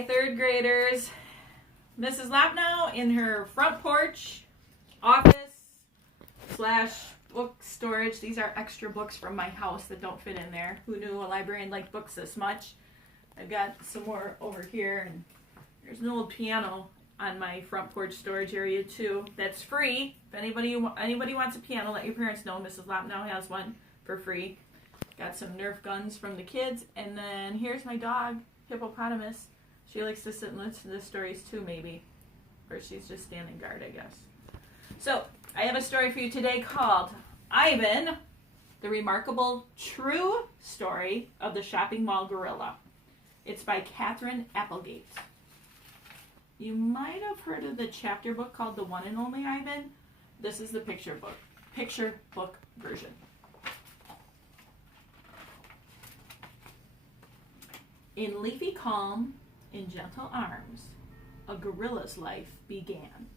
Hi, third graders. Mrs. Lapnow in her front porch office / book storage. These are extra books from my house that don't fit in there. Who knew a librarian liked books this much? I've got some more over here, and there's an old piano on my front porch storage area too. That's free. If anybody wants a piano, let your parents know. Mrs. Lapnow has one for free. Got some Nerf guns from the kids, and then here's my dog, Hippopotamus. She likes to sit and listen to the stories too, maybe. Or she's just standing guard, I guess. So, I have a story for you today called Ivan, the Remarkable True Story of the Shopping Mall Gorilla. It's by Katherine Applegate. You might have heard of the chapter book called The One and Only Ivan. This is the picture book version. In leafy calm, in gentle arms, a gorilla's life began.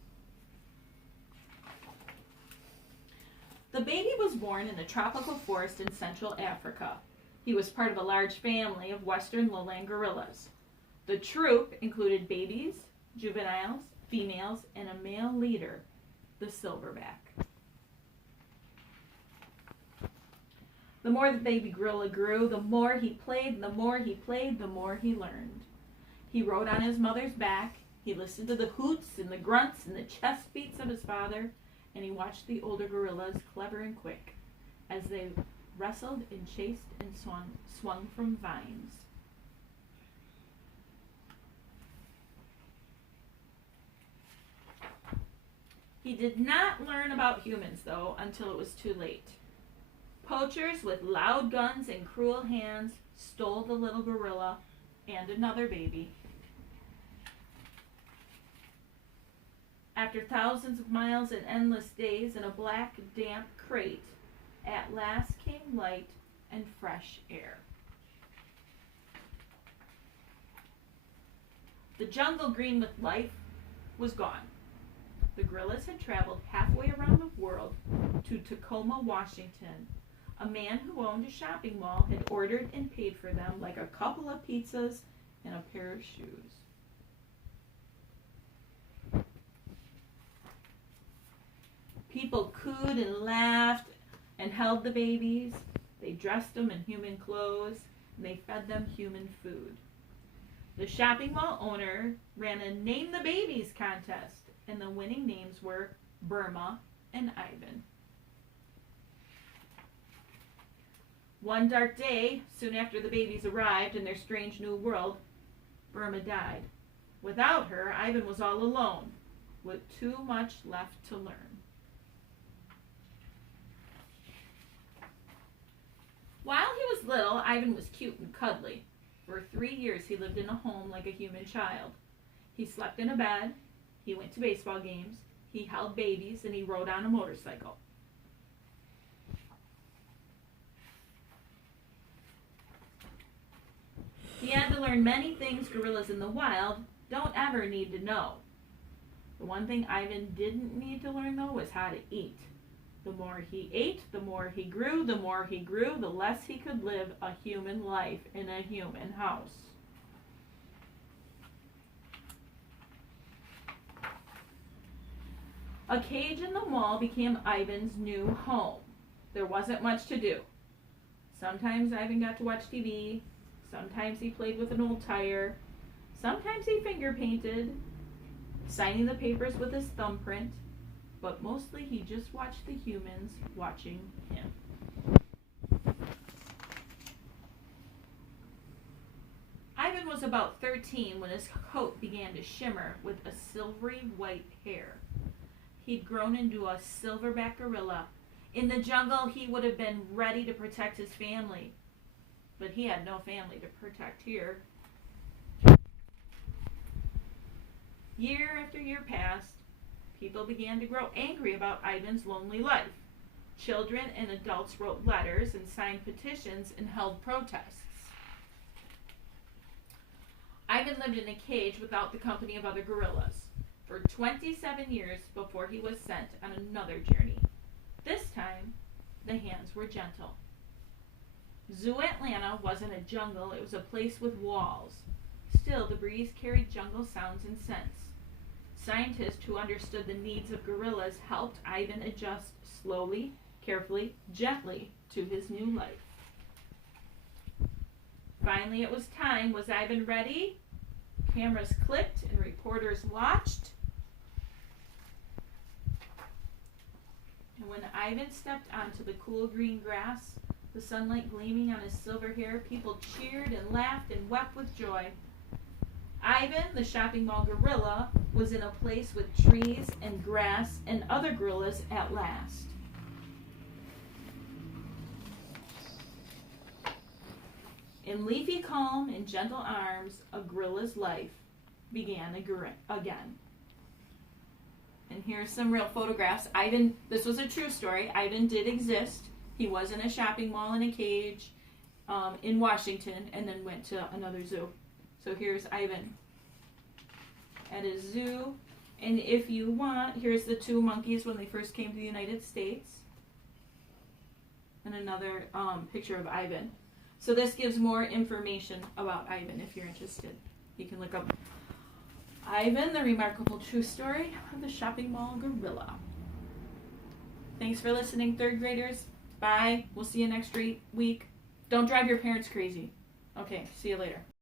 The baby was born in a tropical forest in Central Africa. He was part of a large family of western lowland gorillas. The troop included babies, juveniles, females, and a male leader, the silverback. The more the baby gorilla grew, the more he played, the more he played, the more he learned. He rode on his mother's back, he listened to the hoots and the grunts and the chest beats of his father, and he watched the older gorillas, clever and quick, as they wrestled and chased and swung from vines. He did not learn about humans, though, until it was too late. Poachers with loud guns and cruel hands stole the little gorilla and another baby. After thousands of miles and endless days in a black, damp crate, at last came light and fresh air. The jungle green with life was gone. The gorillas had traveled halfway around the world to Tacoma, Washington. A man who owned a shopping mall had ordered and paid for them like a couple of pizzas and a pair of shoes. People cooed and laughed and held the babies. They dressed them in human clothes, and they fed them human food. The shopping mall owner ran a Name the Babies contest, and the winning names were Burma and Ivan. One dark day, soon after the babies arrived in their strange new world, Burma died. Without her, Ivan was all alone, with too much left to learn. While he was little, Ivan was cute and cuddly. For 3 years, he lived in a home like a human child. He slept in a bed, he went to baseball games, he held babies, and he rode on a motorcycle. He had to learn many things gorillas in the wild don't ever need to know. The one thing Ivan didn't need to learn, though, was how to eat. The more he ate, the more he grew. The more he grew, the less he could live a human life in a human house. A cage in the mall became Ivan's new home. There wasn't much to do. Sometimes Ivan got to watch TV. Sometimes he played with an old tire. Sometimes he finger painted, signing the papers with his thumbprint. But mostly he just watched the humans watching him. Ivan was about 13 when his coat began to shimmer with a silvery white hair. He'd grown into a silverback gorilla. In the jungle, he would have been ready to protect his family. But he had no family to protect here. Year after year passed. People began to grow angry about Ivan's lonely life. Children and adults wrote letters and signed petitions and held protests. Ivan lived in a cage without the company of other gorillas for 27 years before he was sent on another journey. This time, the hands were gentle. Zoo Atlanta wasn't a jungle, it was a place with walls. Still, the breeze carried jungle sounds and scents. Scientists who understood the needs of gorillas helped Ivan adjust slowly, carefully, gently to his new life. Finally, it was time. Was Ivan ready? Cameras clicked and reporters watched. And when Ivan stepped onto the cool green grass, the sunlight gleaming on his silver hair, people cheered and laughed and wept with joy. Ivan, the shopping mall gorilla, was in a place with trees and grass and other gorillas at last. In leafy calm and gentle arms, a gorilla's life began again. And here's some real photographs. Ivan, this was a true story. Ivan did exist. He was in a shopping mall in a cage in Washington and then went to another zoo. So here's Ivan at a zoo. And if you want, here's the two monkeys when they first came to the United States. And another picture of Ivan. So this gives more information about Ivan if you're interested. You can look up Ivan, the remarkable true story of the shopping mall gorilla. Thanks for listening, third graders. Bye. We'll see you next week. Don't drive your parents crazy. Okay, see you later.